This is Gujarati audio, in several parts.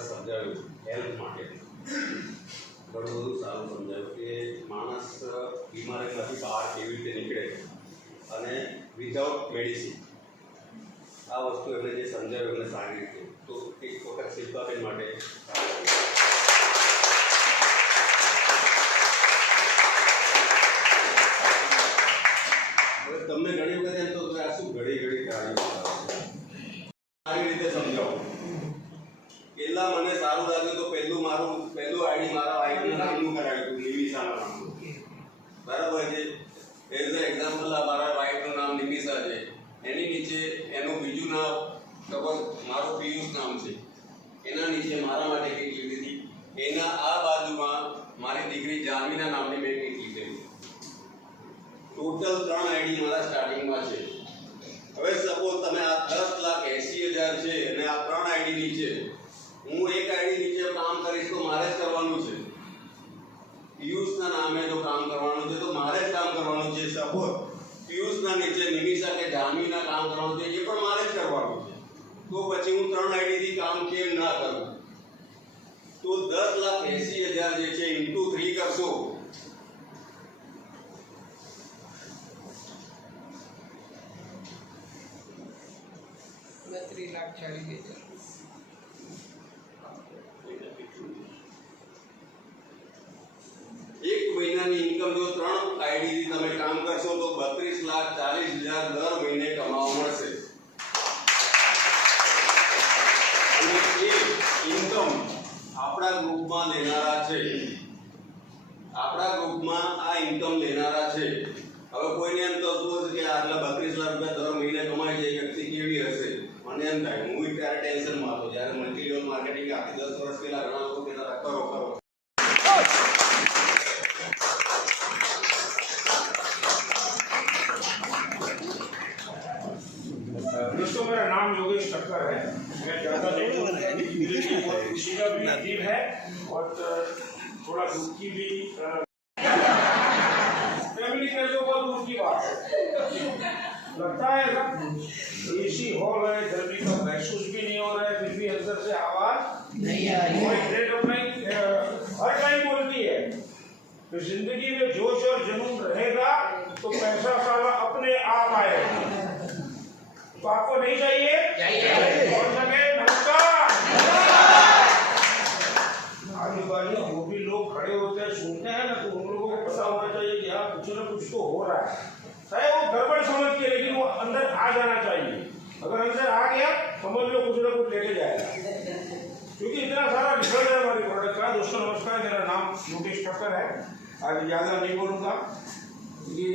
સરસ સમજાવ્યું હેલ્થ માટે ઘણું બધું સારું સમજાવ્યું કે માણસ બીમારીમાંથી બહાર કેવી રીતે નીકળે અને વિધાઉટ મેડિસિન આ વસ્તુ એમણે જે સમજાવ્યું એમને સારી રીતે તો એક વખત શિલ્પાબેન માટે તમને ઘણી વખત એમ તો આ શું ઘડી ઘડી સારી રીતે સમજાવો પહેલા મને સારું લાગ્યું તો પહેલું આઈડી મારા વાઈફનું નામનું કરાવ્યું હતું નિમિષાના નામનું બરાબર છે એઝ અ એક્ઝામ્પલ મારા વાઈફનું નામ નિમિષા છે એની નીચે એનું બીજું નામ મારું પિયુષ નામ છે એના નીચે મારા માટે કંઈક લીધી હતી એના આ બાજુમાં મારી દીકરી જાનવીના નામની મેં કંઈક લીધેલી ટોટલ 3 આઈડી મારા સ્ટાર્ટિંગમાં છે હવે સપોઝ તમે આ 10,80,000 છે અને આ 3 આઈડી નીચે હું એક આઈડી નીચે કામ કરીશ તો મારે જ કરવાનું છે પિયુષના નામે જો કામ કરવાનું છે તો મારે જ કામ કરવાનું છે સપોઝ પિયુષના નીચે નિમિષા કે જાનવીના કામ કરવાનું છે એ પણ મારે જ કરવાનું છે તો પછી હું 3 આઈડીથી કામ કેમ ના કરું તો 10,80,000 જે છે ઇન્ટુ 3 કરશો एक महीना की इनकम जो 3 आईडी थी તમે કામ કરશો તો 32,40,000 દર મહિને કમાવા મળશે અને એ ઇન્કમ આપણા ગ્રુપમાં લેનારા છે આપણા ગ્રુપમાં આ ઇન્કમ લેનારા છે હવે કોઈને એમ થતું હશે કે આટલા 32 લાખ રૂપિયા દર મહિને કમાઈ જાય વ્યક્તિ કેવી હશે મને એમ થાય હું ત્યારે ટેન્શનમાં હતો જ્યારે મલ્ટી લેવલ માર્કેટિંગ આખી 10 વર્ષ પહેલા ઘણા લોકો કહેતા કરો दोस्तों मेरा नाम योगेश ठक्कर है मैं ज़्यादा नहीं खुशी का भी दिन है और थोड़ा दुख की भी फैमिली के जो बहुत दूर की बात है लगता है सब एसी हॉल है गर्मी का महसूस भी नहीं हो रहा है फिर भी अंदर से आवाज नहीं आ रही है हर टाइम बोलती है तो जिंदगी में जोश और जुनून रहेगा तो पैसा साला अपने आप आएगा तो आपको नहीं चाहिए और सके नमस्कार आजू बाजू जो भी लोग खड़े होते हैं सुनते हैं ना तो उन लोगों को पता होना चाहिए कि यहाँ कुछ ना कुछ तो हो रहा है चाहे वो गड़बड़ समझ के लेकिन वो अंदर आ जाना चाहिए अगर अंदर आ गया समझ लो कुछ ना कुछ लेके जाएगा क्योंकि इतना सारा रिजल्ट है हमारी प्रोडक्ट का। दोस्तों नमस्कार मेरा नाम योगेश ठक्कर है आज ज़्यादा नहीं बोलूँगा क्योंकि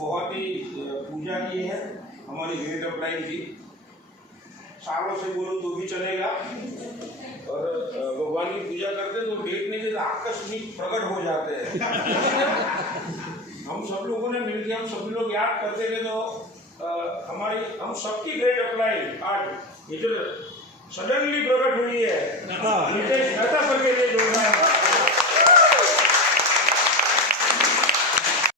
बहुत ही पूजा की है हमारी ग्रेट अपलाइन की सालों से बोलूँ तो भी चलेगा और भगवान की पूजा करते तो देखने के आकस्मिक प्रकट हो जाते हैं हम सब लोगों ने मिलकर हम सभी लोग याद करते थे तो हम सबकी ग्रेट अपलाइन आज ये जो सडनली प्रकट हुई है नितेश मेहता करके जोड़ना है